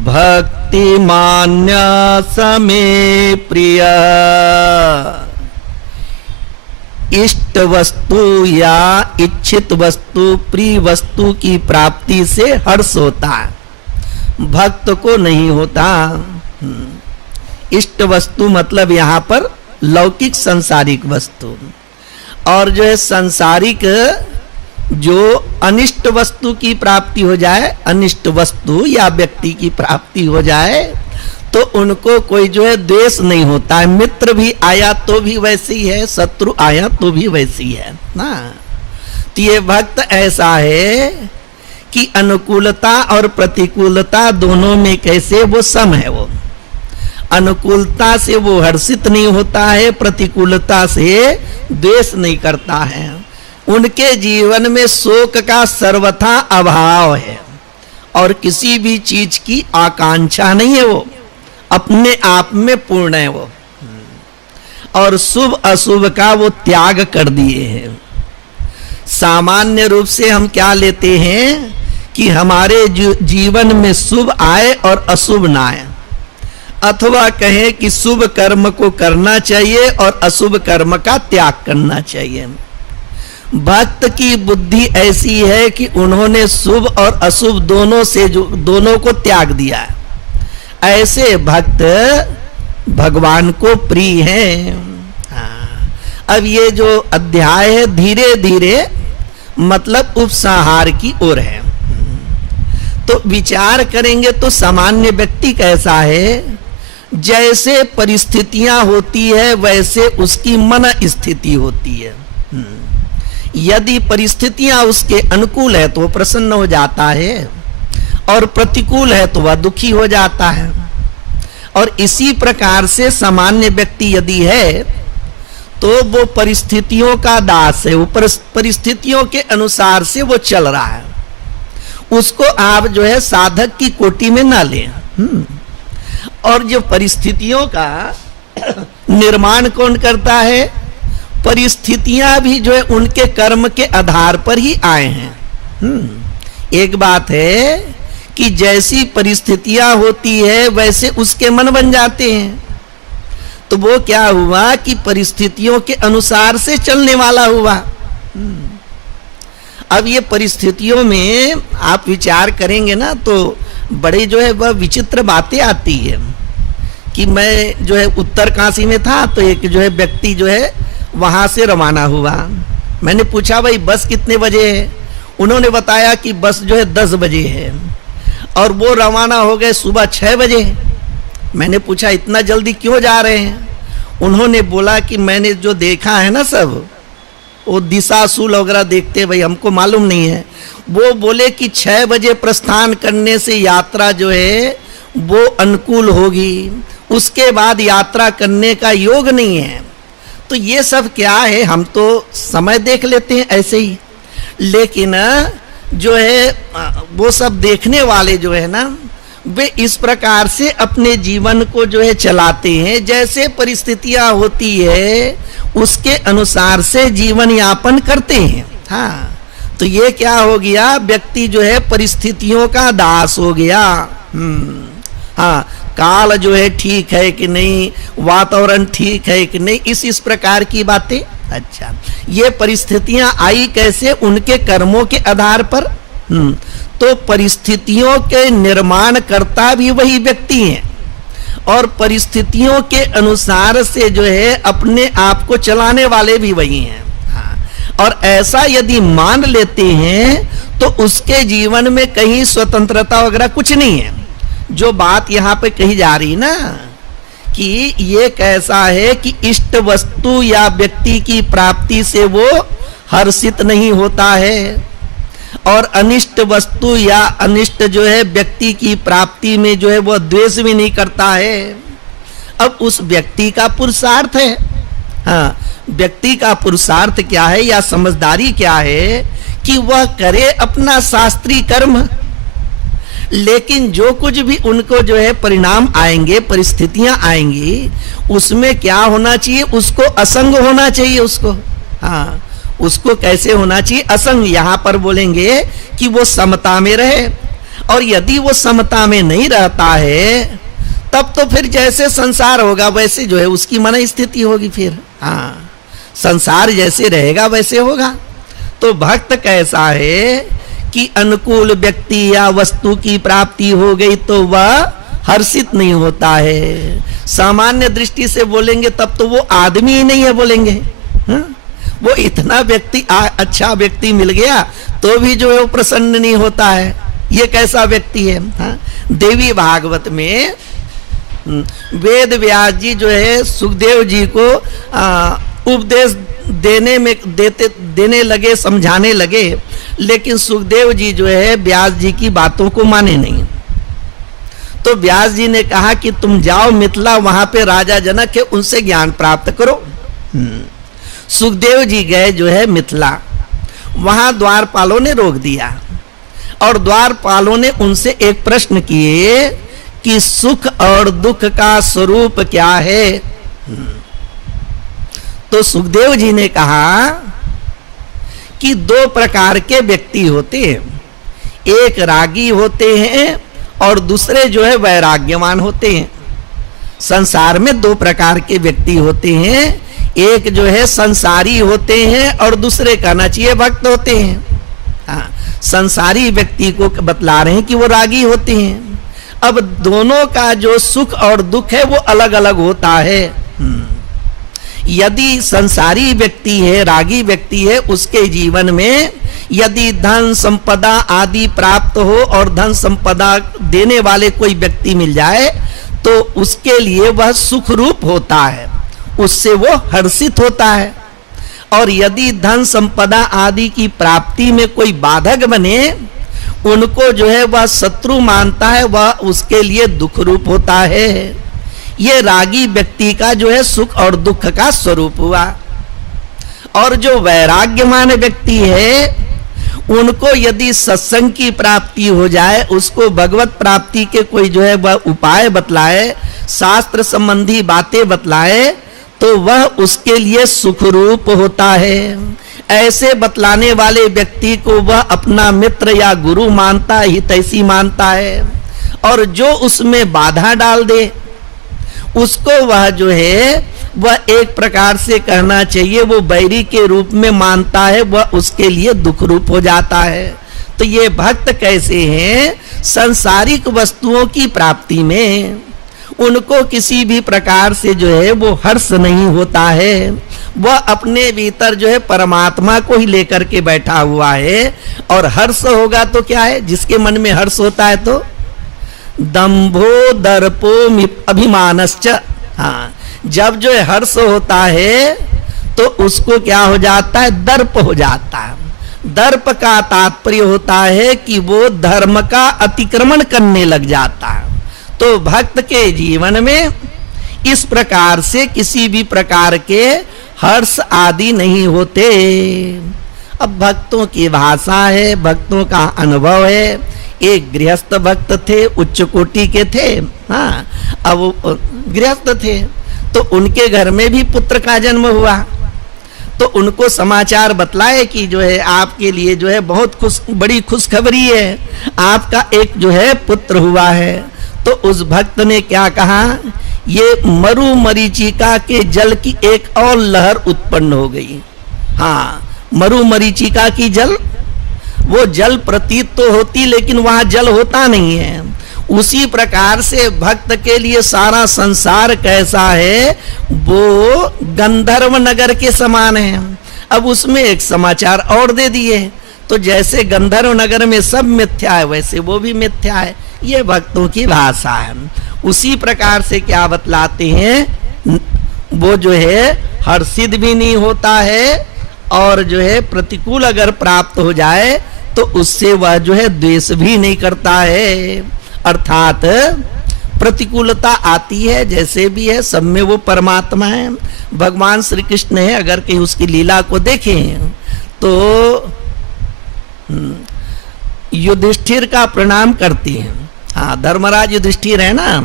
भक्तिमान्य समे प्रिय। इष्ट वस्तु या इच्छित वस्तु प्रिय वस्तु की प्राप्ति से हर्ष होता है, भक्त को नहीं होता। इष्ट वस्तु मतलब यहाँ पर लौकिक संसारिक वस्तु, और जो है सांसारिक जो अनिष्ट वस्तु की प्राप्ति हो जाए, अनिष्ट वस्तु या व्यक्ति की प्राप्ति हो जाए, तो उनको कोई जो है द्वेष नहीं होता है। मित्र भी आया तो भी वैसे ही है, शत्रु आया तो भी वैसे ही है ना। तो ये भक्त ऐसा है कि अनुकूलता और प्रतिकूलता दोनों में कैसे वो सम है। वो अनुकूलता से वो हर्षित नहीं होता है, प्रतिकूलता से द्वेष नहीं करता है। उनके जीवन में शोक का सर्वथा अभाव है और किसी भी चीज की आकांक्षा नहीं है। वो अपने आप में पूर्ण है वो, और शुभ अशुभ का वो त्याग कर दिए हैं। सामान्य रूप से हम क्या लेते हैं कि हमारे जीवन में शुभ आए और अशुभ ना आए, अथवा कहें कि शुभ कर्म को करना चाहिए और अशुभ कर्म का त्याग करना चाहिए। भक्त की बुद्धि ऐसी है कि उन्होंने शुभ और अशुभ दोनों को त्याग दिया है। ऐसे भक्त भगवान को प्रिय हैं। अब ये जो अध्याय है धीरे धीरे मतलब उपसंहार की ओर है। तो विचार करेंगे तो सामान्य व्यक्ति कैसा है, जैसे परिस्थितियां होती है वैसे उसकी मन स्थिति होती है। यदि परिस्थितियां उसके अनुकूल है तो वो प्रसन्न हो जाता है, और प्रतिकूल है तो वह दुखी हो जाता है। और इसी प्रकार से सामान्य व्यक्ति यदि है तो वो परिस्थितियों का दास है, वो परिस्थितियों के अनुसार से वो चल रहा है। उसको आप जो है साधक की कोटि में ना लें। और जो परिस्थितियों का निर्माण कौन करता है, परिस्थितियां भी जो है उनके कर्म के आधार पर ही आए हैं। एक बात है कि जैसी परिस्थितियां होती है वैसे उसके मन बन जाते हैं। तो वो क्या हुआ कि परिस्थितियों के अनुसार से चलने वाला हुआ। अब ये परिस्थितियों में आप विचार करेंगे ना तो बड़े जो है वह विचित्र बातें आती है। कि मैं जो है उत्तर काशी में था तो एक जो है व्यक्ति जो है वहां से रवाना हुआ। मैंने पूछा भाई बस कितने बजे है, उन्होंने बताया कि बस जो है 10 बजे है, और वो रवाना हो गए सुबह 6 बजे। मैंने पूछा इतना जल्दी क्यों जा रहे हैं, उन्होंने बोला कि मैंने जो देखा है ना सब वो दिशाशूल वगैरह देखते, भाई हमको मालूम नहीं है। वो बोले कि 6 बजे प्रस्थान करने से यात्रा जो है वो अनुकूल होगी, उसके बाद यात्रा करने का योग नहीं है। तो ये सब क्या है, हम तो समय देख लेते हैं ऐसे ही, लेकिन जो है वो सब देखने वाले जो है ना वे इस प्रकार से अपने जीवन को जो है चलाते हैं, जैसे परिस्थितियां होती है उसके अनुसार से जीवन यापन करते हैं। हाँ, तो ये क्या हो गया, व्यक्ति जो है परिस्थितियों का दास हो गया। हाँ, काल जो है ठीक है कि नहीं, वातावरण ठीक है कि नहीं, इस प्रकार की बातें। अच्छा, ये परिस्थितियां आई कैसे, उनके कर्मों के आधार पर। तो परिस्थितियों के निर्माण करता भी वही व्यक्ति हैं और परिस्थितियों के अनुसार से जो है अपने आप को चलाने वाले भी वही हैं। हाँ, और ऐसा यदि मान लेते हैं तो उसके जीवन में कहीं स्वतंत्रता वगैरह कुछ नहीं है। जो बात यहाँ पे कही जा रही ना कि ये कैसा है कि इष्ट वस्तु या व्यक्ति की प्राप्ति से वो हर्षित नहीं होता है, और अनिष्ट वस्तु या अनिष्ट जो है व्यक्ति की प्राप्ति में जो है वो द्वेष भी नहीं करता है। अब उस व्यक्ति का पुरुषार्थ है। हाँ, व्यक्ति का पुरुषार्थ क्या है या समझदारी क्या है कि वह करे अपना शास्त्रीय कर्म, लेकिन जो कुछ भी उनको जो है परिणाम आएंगे, परिस्थितियां आएंगी, उसमें क्या होना चाहिए, उसको असंग होना चाहिए उसको। हाँ, उसको कैसे होना चाहिए, असंग। यहां पर बोलेंगे कि वो समता में रहे, और यदि वो समता में नहीं रहता है तब तो फिर जैसे संसार होगा वैसे जो है उसकी मन स्थिति होगी। फिर हाँ, संसार जैसे रहेगा वैसे होगा। तो भक्त कैसा है कि अनुकूल व्यक्ति या वस्तु की प्राप्ति हो गई तो वह हर्षित नहीं होता है। सामान्य दृष्टि से बोलेंगे तब तो वो आदमी ही नहीं है बोलेंगे। हाँ? वो इतना व्यक्ति अच्छा व्यक्ति मिल गया तो भी जो है वो प्रसन्न नहीं होता है। ये कैसा व्यक्ति है? हाँ? देवी भागवत में वेद व्यास जी जो है सुखदेव जी को उपदेश देने लगे, समझाने लगे, लेकिन सुखदेव जी जो है व्यास जी की बातों को माने नहीं। तो व्यास जी ने कहा कि तुम जाओ मिथिला, वहां पे राजा जनक है, उनसे ज्ञान प्राप्त करो। सुखदेव जी गए जो है मिथिला, वहां द्वारपालों ने रोक दिया और द्वारपालों ने उनसे एक प्रश्न किए कि सुख और दुख का स्वरूप क्या है? तो सुखदेव जी ने कहा कि दो प्रकार के व्यक्ति होते हैं, एक रागी होते हैं और दूसरे जो है वैराग्यवान होते हैं। संसार में दो प्रकार के व्यक्ति होते हैं, एक जो है संसारी होते हैं और दूसरे कहना चाहिए भक्त होते हैं। हाँ, संसारी व्यक्ति को बतला रहे हैं कि वो रागी होते हैं। अब दोनों का जो सुख और दुख है वो अलग अलग होता है। यदि संसारी व्यक्ति है, रागी व्यक्ति है, उसके जीवन में यदि धन संपदा आदि प्राप्त हो और धन संपदा देने वाले कोई व्यक्ति मिल जाए तो उसके लिए वह सुख रूप होता है, उससे वो हर्षित होता है। और यदि धन संपदा आदि की प्राप्ति में कोई बाधक बने, उनको जो है वह शत्रु मानता है, वह उसके लिए दुख रूप होता है। ये रागी व्यक्ति का जो है सुख और दुख का स्वरूप हुआ। और जो वैराग्यमान व्यक्ति है, उनको यदि सत्संग की प्राप्ति हो जाए, उसको भगवत प्राप्ति के कोई जो है वह उपाय बतलाए, शास्त्र संबंधी बातें बतलाए, तो वह उसके लिए सुख रूप होता है। ऐसे बतलाने वाले व्यक्ति को वह अपना मित्र या गुरु मानता है, हितैषी मानता है। और जो उसमें बाधा डाल दे, उसको वह जो है वह एक प्रकार से कहना चाहिए वो बैरी के रूप में मानता है, वह उसके लिए दुख रूप हो जाता है। तो ये भक्त कैसे हैं? सांसारिक वस्तुओं की प्राप्ति में उनको किसी भी प्रकार से जो है वो हर्ष नहीं होता है। वह अपने भीतर जो है परमात्मा को ही लेकर के बैठा हुआ है। और हर्ष होगा तो क्या है? जिसके मन में हर्ष होता है तो दंभो दर्पो अभिमानश्च। हाँ, जब जो है हर्ष होता है तो उसको क्या हो जाता है? दर्प हो जाता है। दर्प का तात्पर्य होता है कि वो धर्म का अतिक्रमण करने लग जाता है। तो भक्त के जीवन में इस प्रकार से किसी भी प्रकार के हर्ष आदि नहीं होते। अब भक्तों की भाषा है, भक्तों का अनुभव है। एक गृहस्थ भक्त थे, उच्च कोटि के थे। हाँ, अब वो गृहस्थ थे तो उनके घर में भी पुत्र का जन्म हुआ। तो उनको समाचार बतलाए कि जो है आपके लिए जो है बहुत बड़ी खुशखबरी है, आपका एक जो है पुत्र हुआ है। तो उस भक्त ने क्या कहा? ये मरु मरीचिका के जल की एक और लहर उत्पन्न हो गई। हाँ, मरु मरीचिका की जल, वो जल प्रतीत तो होती लेकिन वहां जल होता नहीं है। उसी प्रकार से भक्त के लिए सारा संसार कैसा है? वो गंधर्व नगर के समान है। अब उसमें एक समाचार और दे दिए, तो जैसे गंधर्व नगर में सब मिथ्या है वैसे वो भी मिथ्या है। ये भक्तों की भाषा है। उसी प्रकार से क्या बतलाते हैं? वो जो है हर्षित भी नहीं होता है और जो है प्रतिकूल अगर प्राप्त हो जाए तो उससे वह जो है द्वेष भी नहीं करता है। अर्थात प्रतिकूलता आती है जैसे भी है, सब में वो परमात्मा है, भगवान श्री कृष्ण है। अगर कहीं उसकी लीला को देखें तो युधिष्ठिर का प्रणाम करती हैं। हाँ, धर्मराज युधिष्ठिर है ना,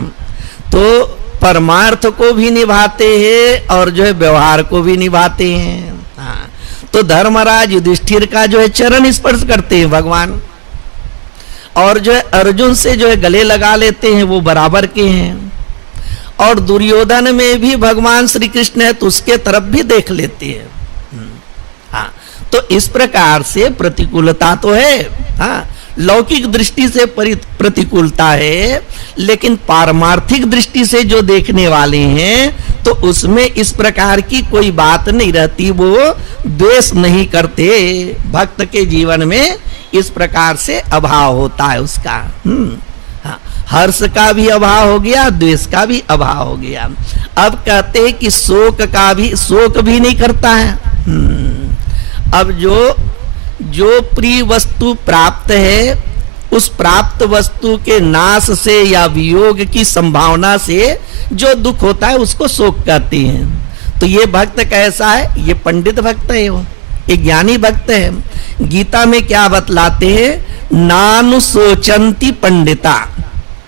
तो परमार्थ को भी निभाते हैं और जो है व्यवहार को भी निभाते हैं। हाँ, तो धर्मराज युधिष्ठिर का जो है चरण स्पर्श करते हैं भगवान, और जो है अर्जुन से जो है गले लगा लेते हैं, वो बराबर के हैं। और दुर्योधन में भी भगवान श्री कृष्ण है तो उसके तरफ भी देख लेते हैं। हाँ, तो इस प्रकार से प्रतिकूलता तो है। हाँ, लौकिक दृष्टि से प्रतिकूलता है, लेकिन पारमार्थिक दृष्टि से जो देखने वाले हैं तो उसमें इस प्रकार की कोई बात नहीं रहती, वो द्वेष नहीं करते। भक्त के जीवन में इस प्रकार से अभाव होता है उसका। हाँ, हर्ष का भी अभाव हो गया, द्वेष का भी अभाव हो गया। अब कहते हैं कि शोक भी नहीं करता है। अब जो प्रिय वस्तु प्राप्त है, उस प्राप्त वस्तु के नाश से या वियोग की संभावना से जो दुख होता है उसको शोक कहते हैं। तो ये भक्त कैसा है? ये पंडित भक्त है, वो एक ज्ञानी भक्त है। गीता में क्या बतलाते हैं? नानुशोचंती पंडिता।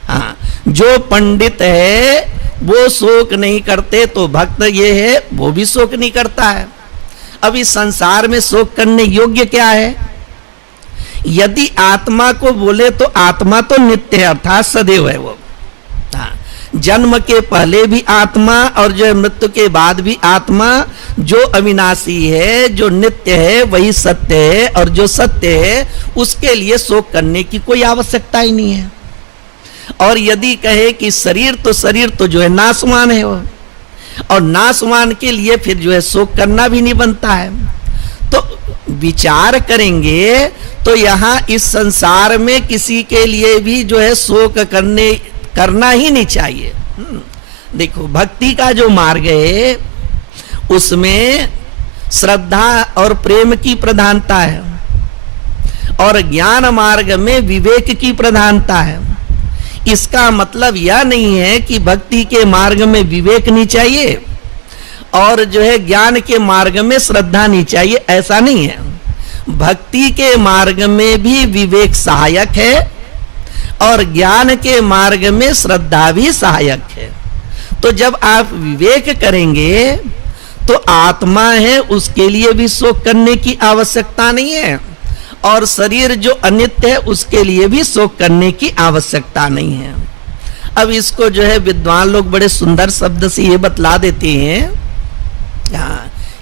हाँ, जो पंडित है वो शोक नहीं करते, तो भक्त ये है वो भी शोक नहीं करता है। अब इस संसार में शोक करने योग्य क्या है? यदि आत्मा को बोले तो आत्मा तो नित्य है, अर्थात सदैव है वो। जन्म के पहले भी आत्मा और जो मृत्यु के बाद भी आत्मा, जो अविनाशी है, जो नित्य है, वही सत्य है। और जो सत्य है उसके लिए शोक करने की कोई आवश्यकता ही नहीं है। और यदि कहे कि शरीर तो जो है नाशवान है वो, और नाशवान के लिए फिर जो है शोक करना भी नहीं बनता है। तो विचार करेंगे तो यहाँ इस संसार में किसी के लिए भी जो है शोक करना ही नहीं चाहिए। देखो, भक्ति का जो मार्ग है उसमें श्रद्धा और प्रेम की प्रधानता है, और ज्ञान मार्ग में विवेक की प्रधानता है। इसका मतलब यह नहीं है कि भक्ति के मार्ग में विवेक नहीं चाहिए और जो है ज्ञान के मार्ग में श्रद्धा नहीं चाहिए, ऐसा नहीं है। भक्ति के मार्ग में भी विवेक सहायक है और ज्ञान के मार्ग में श्रद्धा भी सहायक है। तो जब आप विवेक करेंगे तो आत्मा है उसके लिए भी शोक करने की आवश्यकता नहीं है, और शरीर जो अनित्य है उसके लिए भी शोक करने की आवश्यकता नहीं है। अब इसको जो है विद्वान लोग बड़े सुंदर शब्द से ये बतला देते हैं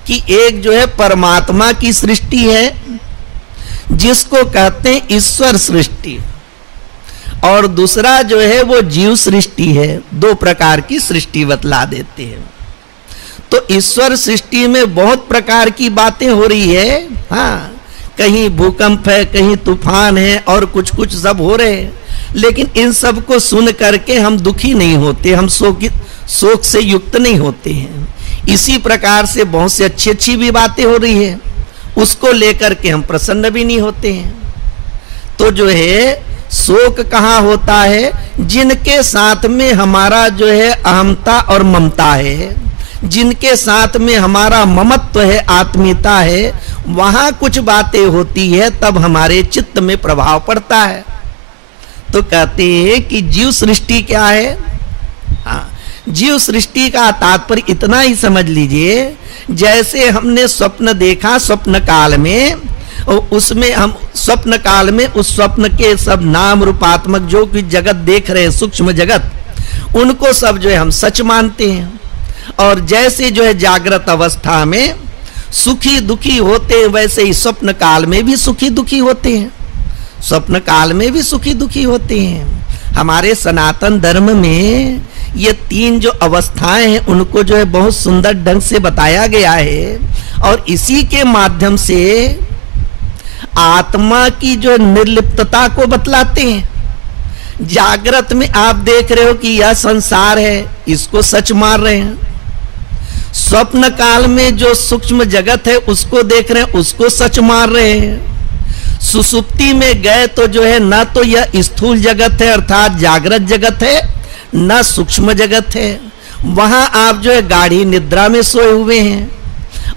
कि एक जो है परमात्मा की सृष्टि है जिसको कहते हैं ईश्वर सृष्टि, और दूसरा जो है वो जीव सृष्टि है। दो प्रकार की सृष्टि बतला देते हैं। तो ईश्वर सृष्टि में बहुत प्रकार की बातें हो रही है। हाँ, कहीं भूकंप है, कहीं तूफान है, और कुछ कुछ सब हो रहे हैं, लेकिन इन सब को सुन करके हम दुखी नहीं होते, हम शोक से युक्त नहीं होते हैं। इसी प्रकार से बहुत से अच्छी अच्छी भी बातें हो रही है, उसको लेकर के हम प्रसन्न भी नहीं होते हैं। तो जो है शोक कहाँ होता है? जिनके साथ में हमारा जो है अहमता और ममता है, जिनके साथ में हमारा ममत्व है, आत्मीयता है, वहां कुछ बातें होती है तब हमारे चित्त में प्रभाव पड़ता है। तो कहते हैं कि जीव सृष्टि क्या है? हाँ, जीव सृष्टि का तात्पर्य इतना ही समझ लीजिए, जैसे हमने स्वप्न देखा स्वप्न काल में, उसमें हम स्वप्न काल में उस स्वप्न के सब नाम रूपात्मक जो कि जगत देख रहे हैं, सूक्ष्म जगत, उनको सब जो है हम सच मानते हैं। और जैसे जो है जागृत अवस्था में सुखी दुखी होते हैं, वैसे ही स्वप्न काल में भी सुखी दुखी होते हैं। स्वप्न काल में भी सुखी दुखी होते हैं। हमारे सनातन धर्म में ये तीन जो अवस्थाएं हैं उनको जो है बहुत सुंदर ढंग से बताया गया है, और इसी के माध्यम से आत्मा की जो निर्लिप्तता को बतलाते हैं। जागृत में आप देख रहे हो कि यह संसार है, इसको सच मान रहे हैं। स्वप्न काल में जो सूक्ष्म जगत है उसको देख रहे हैं, उसको सच मान रहे हैं। सुसुप्ति में गए तो जो है ना तो यह स्थूल जगत है अर्थात जागृत जगत है, न सूक्ष्म जगत है। वहां आप जो है गाढ़ी निद्रा में सोए हुए हैं,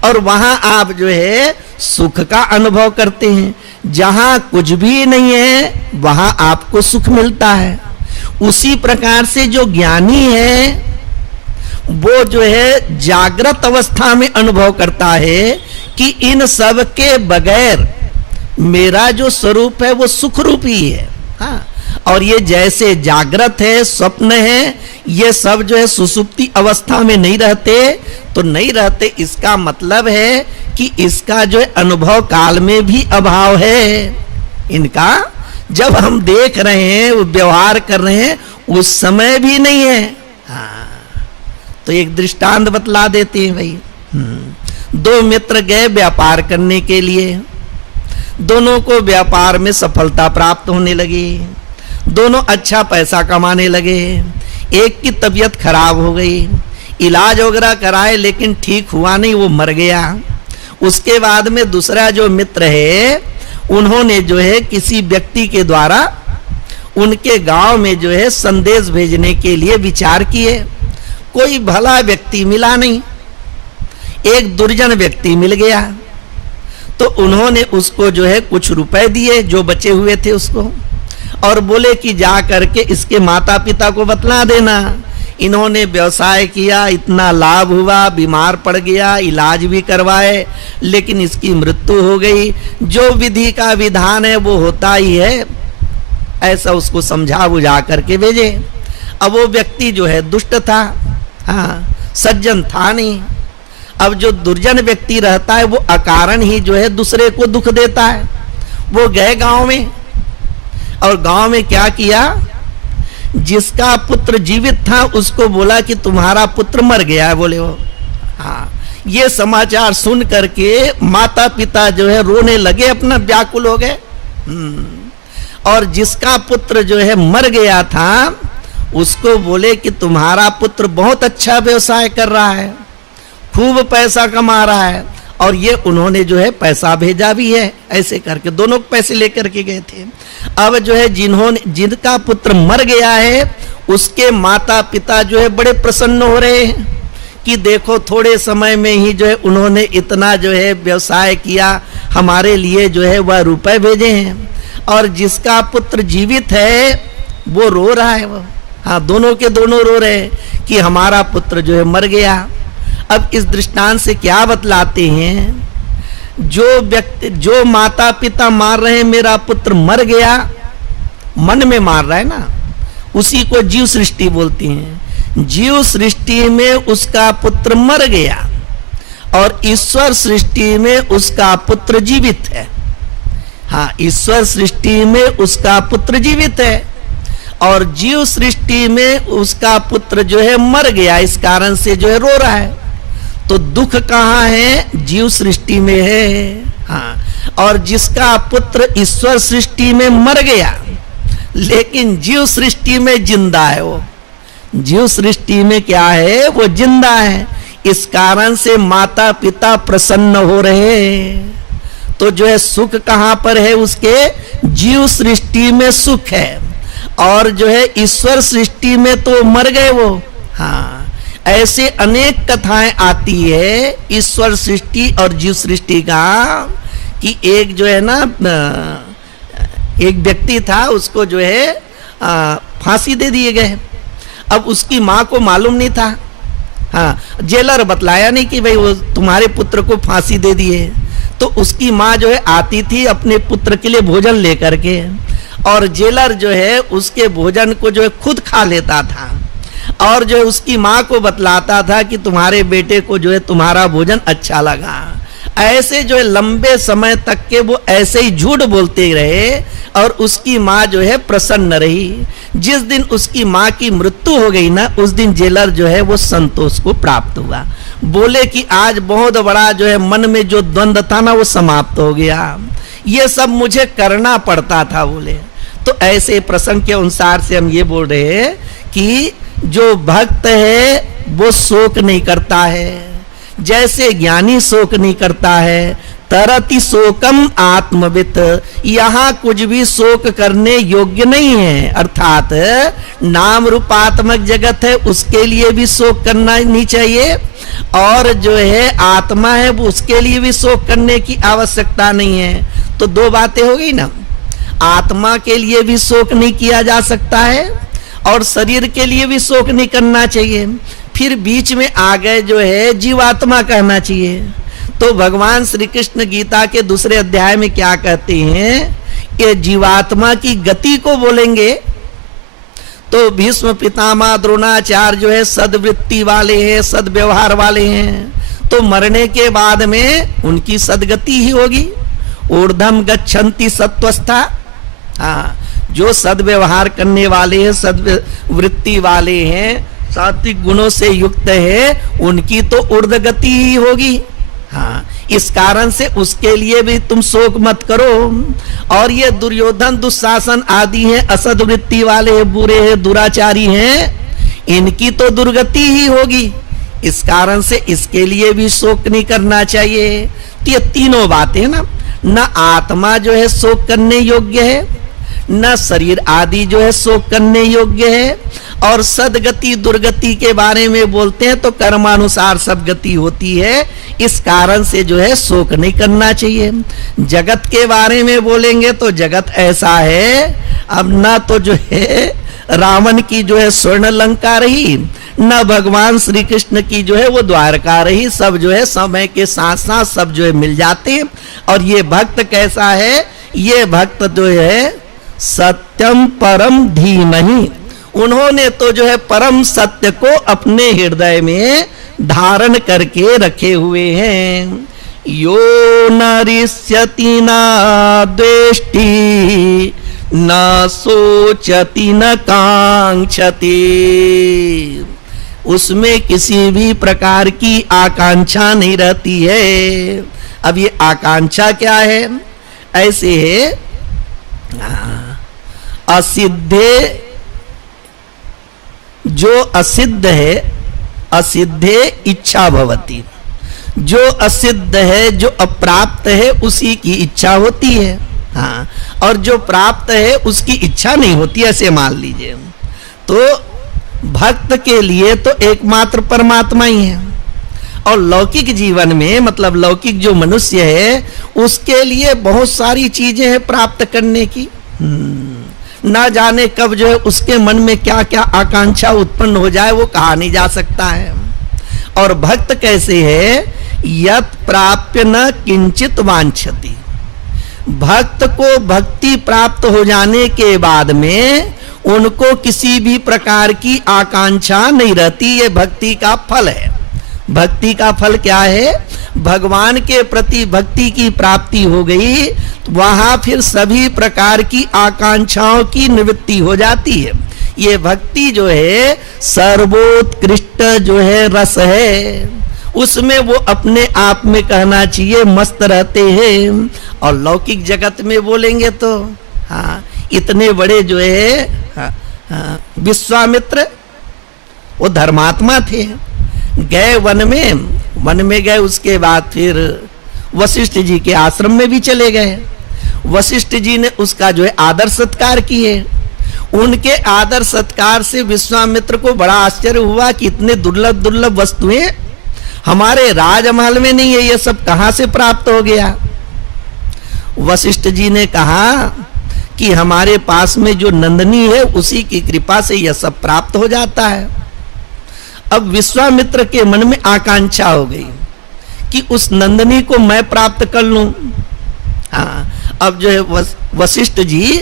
और वहां आप जो है सुख का अनुभव करते हैं। जहां कुछ भी नहीं है वहां आपको सुख मिलता है। उसी प्रकार से जो ज्ञानी है वो जो है जागृत अवस्था में अनुभव करता है कि इन सब के बगैर मेरा जो स्वरूप है वो सुख रूप ही है। हाँ, और ये जैसे जागृत है, स्वप्न है, ये सब जो है सुसुप्ति अवस्था में नहीं रहते, तो नहीं रहते इसका मतलब है कि इसका जो है अनुभव काल में भी अभाव है इनका। जब हम देख रहे हैं, व्यवहार कर रहे हैं, उस समय भी नहीं है। हाँ, तो एक दृष्टांत बतला देते हैं भाई। दो मित्र गए व्यापार करने के लिए, दोनों को व्यापार में सफलता प्राप्त होने लगी, दोनों अच्छा पैसा कमाने लगे। एक की तबीयत खराब हो गई, इलाज वगैरह कराए लेकिन ठीक हुआ नहीं, वो मर गया। उसके बाद में दूसरा जो मित्र है, उन्होंने जो है किसी व्यक्ति के द्वारा उनके गांव में जो है संदेश भेजने के लिए विचार किए। कोई भला व्यक्ति मिला नहीं, एक दुर्जन व्यक्ति मिल गया। तो उन्होंने उसको जो है कुछ रुपए दिए जो बचे हुए थे उसको, और बोले कि जा करके इसके माता पिता को बतला देना। इन्होंने व्यवसाय किया, इतना लाभ हुआ, बीमार पड़ गया, इलाज भी करवाए, लेकिन इसकी मृत्यु हो गई। जो विधि का विधान है वो होता ही है, ऐसा उसको समझा बुझा करके भेजे। अब वो व्यक्ति जो है दुष्ट था, हाँ, सज्जन था नहीं। अब जो दुर्जन व्यक्ति रहता है वो अकारण ही जो है दूसरे को दुख देता है। वो गए गांव में, और गांव में क्या किया, जिसका पुत्र जीवित था उसको बोला कि तुम्हारा पुत्र मर गया है। बोले वो, हाँ। ये समाचार सुन करके माता पिता जो है रोने लगे, अपना व्याकुल हो गए। और जिसका पुत्र जो है मर गया था उसको बोले कि तुम्हारा पुत्र बहुत अच्छा व्यवसाय कर रहा है, खूब पैसा कमा रहा है, और ये उन्होंने जो है पैसा भेजा भी है। ऐसे करके दोनों पैसे लेकर के गए थे। अब जो है जिनका पुत्र मर गया है उसके माता पिता जो है बड़े प्रसन्न हो रहे हैं कि देखो थोड़े समय में ही जो है उन्होंने इतना जो है व्यवसाय किया, हमारे लिए जो है वह रुपए भेजे हैं। और जिसका पुत्र जीवित है वो रो रहा है, वो, हाँ, दोनों के दोनों रो रहे हैं कि हमारा पुत्र जो है मर गया। अब इस दृष्टांत से क्या बतलाते हैं, जो माता पिता मार रहे हैं मेरा पुत्र मर गया, मन में मार रहा है ना, उसी को जीव सृष्टि बोलती हैं। जीव सृष्टि में उसका पुत्र मर गया और ईश्वर सृष्टि में उसका पुत्र जीवित है। हाँ, ईश्वर सृष्टि में उसका पुत्र जीवित है और जीव सृष्टि में उसका पुत्र जो है मर गया, इस कारण से जो है रो रहा है। तो दुख कहाँ है, जीव सृष्टि में है। हाँ, और जिसका पुत्र ईश्वर सृष्टि में मर गया लेकिन जीव सृष्टि में जिंदा है, वो जीव सृष्टि में क्या है, वो जिंदा है, इस कारण से माता पिता प्रसन्न हो रहे हैं। तो जो है सुख कहाँ पर है, उसके जीव सृष्टि में सुख है, और जो है ईश्वर सृष्टि में तो मर गए वो। हाँ, ऐसे अनेक कथाएं आती है ईश्वर सृष्टि और जीव सृष्टि का, कि एक जो है ना, एक व्यक्ति था, उसको जो है फांसी दे दिए गए। अब उसकी माँ को मालूम नहीं था, हाँ, जेलर बतलाया नहीं कि भाई वो तुम्हारे पुत्र को फांसी दे दिए। तो उसकी माँ जो है आती थी अपने पुत्र के लिए भोजन लेकर के, और जेलर जो है उसके भोजन को जो है खुद खा लेता था, और जो है उसकी माँ को बतलाता था कि तुम्हारे बेटे को जो है तुम्हारा भोजन अच्छा लगा। ऐसे जो है लंबे समय तक के वो ऐसे ही झूठ बोलते रहे और उसकी माँ जो है प्रसन्न रही। जिस दिन उसकी माँ की मृत्यु हो गई ना, उस दिन जेलर जो है वो संतोष को प्राप्त हुआ। बोले कि आज बहुत बड़ा जो है मन में जो द्वंद्व था ना वो समाप्त हो गया, ये सब मुझे करना पड़ता था। बोले तो ऐसे प्रसंग के अनुसार से हम ये बोल रहे हैं कि जो भक्त है वो शोक नहीं करता है, जैसे ज्ञानी शोक नहीं करता है। तरति शोकम आत्मवित, यहाँ कुछ भी शोक करने योग्य नहीं है, अर्थात नाम रूपात्मक जगत है उसके लिए भी शोक करना नहीं चाहिए, और जो है आत्मा है वो उसके लिए भी शोक करने की आवश्यकता नहीं है। तो दो बातें हो गई ना, आत्मा के लिए भी शोक नहीं किया जा सकता है और शरीर के लिए भी शोक नहीं करना चाहिए। फिर बीच में आ गए जो है जीवात्मा कहना चाहिए। तो भगवान श्री कृष्ण गीता के दूसरे अध्याय में क्या कहते हैं, ये जीवात्मा की गति को बोलेंगे तो भीष्म पितामह द्रोणाचार्य जो है सद्वृत्ति वाले हैं, सद्व्यवहार वाले हैं, तो मरने के बाद में उनकी सद्गति ही होगी। ऊर्ध्वम गच्छन्ति सत्वस्था, हाँ, जो सद्व्यवहार करने वाले हैं, सद्वृत्ति वाले हैं, सात्विक गुणों से युक्त है उनकी तो ऊर्ध्व गति ही होगी। हाँ, इस कारण से उसके लिए भी तुम शोक मत करो। और ये दुर्योधन दुशासन आदि हैं, असद्वृत्ति वाले हैं, बुरे हैं, दुराचारी हैं, इनकी तो दुर्गति ही होगी। इस कारण से इसके लिए भी शोक नहीं करना चाहिए। तो ये तीनों बातें ना, न आत्मा जो है शोक करने योग्य है, न शरीर आदि जो है शोक करने योग्य है, और सदगति दुर्गति के बारे में बोलते हैं तो कर्मानुसार सब गति होती है। इस कारण से जो है शोक नहीं करना चाहिए। जगत के बारे में बोलेंगे तो जगत ऐसा है, अब ना तो जो है रावण की जो है स्वर्ण लंका रही, न भगवान श्री कृष्ण की जो है वो द्वारका रही। सब जो है समय के साथ साथ सब जो है मिल जाते हैं। और ये भक्त कैसा है, ये भक्त जो है सत्यम परम धीमहि, उन्होंने तो जो है परम सत्य को अपने हृदय में धारण करके रखे हुए हैं। यो नरिष्यति न द्वेष्टि न सोचति न कांक्षति, उसमें किसी भी प्रकार की आकांक्षा नहीं रहती है। अब ये आकांक्षा क्या है, ऐसे है असिद्धे, जो असिद्ध है असिद्धे इच्छा भवती, जो असिद्ध है जो अप्राप्त है उसी की इच्छा होती है। हाँ, और जो प्राप्त है उसकी इच्छा नहीं होती, ऐसे मान लीजिए। तो भक्त के लिए तो एकमात्र परमात्मा ही है। और लौकिक जीवन में, मतलब लौकिक जो मनुष्य है उसके लिए बहुत सारी चीजें हैं प्राप्त करने की। ना जाने कब जो है उसके मन में क्या क्या आकांक्षा उत्पन्न हो जाए वो कहा नहीं जा सकता है। और भक्त कैसे है, यत प्राप्य न किंचित वांछति, भक्त को भक्ति प्राप्त हो जाने के बाद में उनको किसी भी प्रकार की आकांक्षा नहीं रहती। ये भक्ति का फल है। भक्ति का फल क्या है, भगवान के प्रति भक्ति की प्राप्ति हो गई, वहां फिर सभी प्रकार की आकांक्षाओं की निवृत्ति हो जाती है। ये भक्ति जो है सर्वोत्कृष्ट जो है रस है, उसमें वो अपने आप में कहना चाहिए मस्त रहते हैं। और लौकिक जगत में बोलेंगे तो हाँ, इतने बड़े जो है विश्वामित्र वो धर्मात्मा थे, गए वन में गए, उसके बाद फिर वशिष्ठ जी के आश्रम में भी चले गए। वशिष्ठ जी ने उसका जो है आदर सत्कार किए। उनके आदर सत्कार से विश्वामित्र को बड़ा आश्चर्य हुआ कि इतने दुर्लभ दुर्लभ वस्तुएं हमारे राजमहल में नहीं है, ये सब कहां से प्राप्त हो गया। वशिष्ठ जी ने कहा कि हमारे पास में जो नंदनी है उसी की कृपा से यह सब प्राप्त हो जाता है। अब विश्वामित्र के मन में आकांक्षा हो गई कि उस नंदनी को मैं प्राप्त कर लूं। हाँ, अब जो है वशिष्ठ जी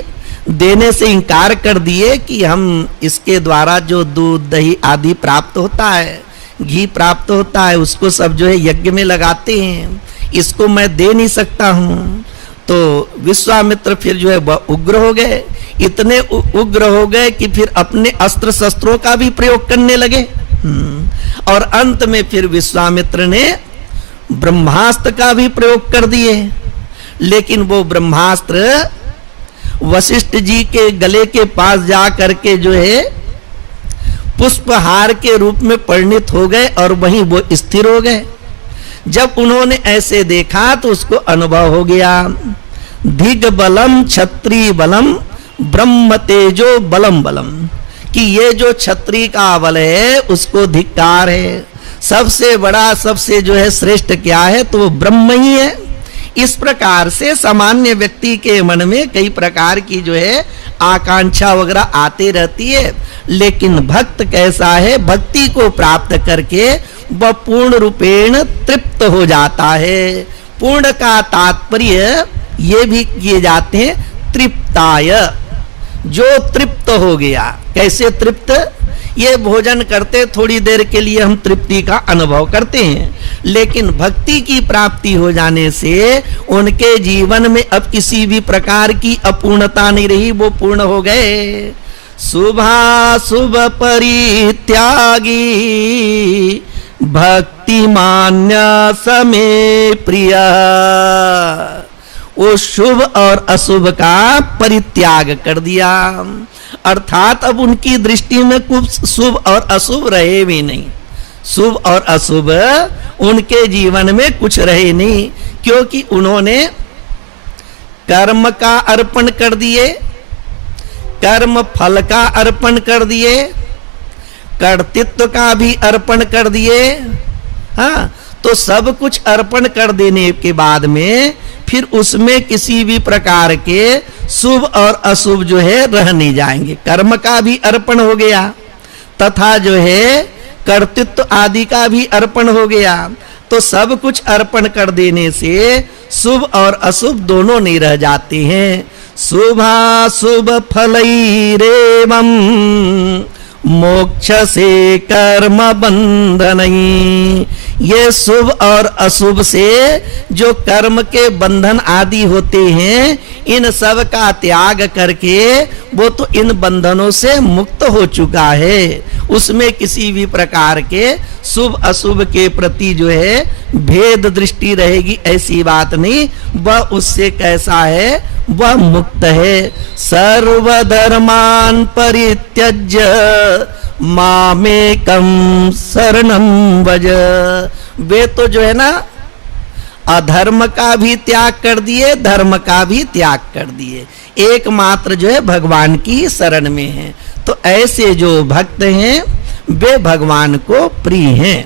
देने से इनकार कर दिए कि हम इसके द्वारा जो दूध दही आदि प्राप्त होता है, घी प्राप्त होता है, उसको सब जो है यज्ञ में लगाते हैं, इसको मैं दे नहीं सकता हूं। तो विश्वामित्र फिर जो है उग्र हो गए, इतने उग्र हो गए कि फिर अपने अस्त्र शस्त्रों का भी प्रयोग करने लगे। और अंत में फिर विश्वामित्र ने ब्रह्मास्त्र का भी प्रयोग कर दिए। लेकिन वो ब्रह्मास्त्र वशिष्ठ जी के गले के पास जा करके जो है पुष्पहार के रूप में परिणित हो गए और वहीं वो स्थिर हो गए। जब उन्होंने ऐसे देखा तो उसको अनुभव हो गया, धिग बलम क्षत्रिय बलम ब्रह्म तेजो बलम बलम, कि ये जो क्षत्रिय का बल है उसको धिक्कार है। सबसे बड़ा सबसे जो है श्रेष्ठ क्या है, तो वो ब्रह्म ही है। इस प्रकार से सामान्य व्यक्ति के मन में कई प्रकार की जो है आकांक्षा वगैरह आते रहती है, लेकिन भक्त कैसा है, भक्ति को प्राप्त करके वह पूर्ण रूपेण तृप्त हो जाता है। पूर्ण का तात्पर्य ये भी किए जाते हैं तृप्ताय, जो तृप्त हो गया। कैसे तृप्त, ये भोजन करते थोड़ी देर के लिए हम तृप्ति का अनुभव करते हैं, लेकिन भक्ति की प्राप्ति हो जाने से उनके जीवन में अब किसी भी प्रकार की अपूर्णता नहीं रही, वो पूर्ण हो गए। शुभाशुभ परित्यागी भक्ति मान्य समे प्रिया। वो शुभ और अशुभ का परित्याग कर दिया, अर्थात अब उनकी दृष्टि में कुछ शुभ और अशुभ रहे भी नहीं। शुभ और अशुभ उनके जीवन में कुछ रहे नहीं, क्योंकि उन्होंने कर्म का अर्पण कर दिए, कर्म फल का अर्पण कर दिए, कर्तृत्व का भी अर्पण कर दिए। हाँ, तो सब कुछ अर्पण कर देने के बाद में फिर उसमें किसी भी प्रकार के शुभ और अशुभ जो है रह नहीं जाएंगे। कर्म का भी अर्पण हो गया तथा जो है कर्तृत्व आदि का भी अर्पण हो गया, तो सब कुछ अर्पण कर देने से शुभ और अशुभ दोनों नहीं रह जाते हैं। शुभाशुभ फलैरेवं मोक्ष से कर्म बंधनई। ये शुभ और अशुभ से जो कर्म के बंधन आदि होते हैं, इन सब का त्याग करके वो तो इन बंधनों से मुक्त हो चुका है। उसमें किसी भी प्रकार के शुभ अशुभ के प्रति जो है भेद दृष्टि रहेगी, ऐसी बात नहीं। वह उससे कैसा है, वह मुक्त है। सर्वधर्मान परित्यज्य मामेकं शरणं व्रज। वे तो जो है ना अधर्म का भी त्याग कर दिए, धर्म का भी त्याग कर दिए, एकमात्र जो है भगवान की शरण में है। तो ऐसे जो भक्त हैं वे भगवान को प्रिय हैं।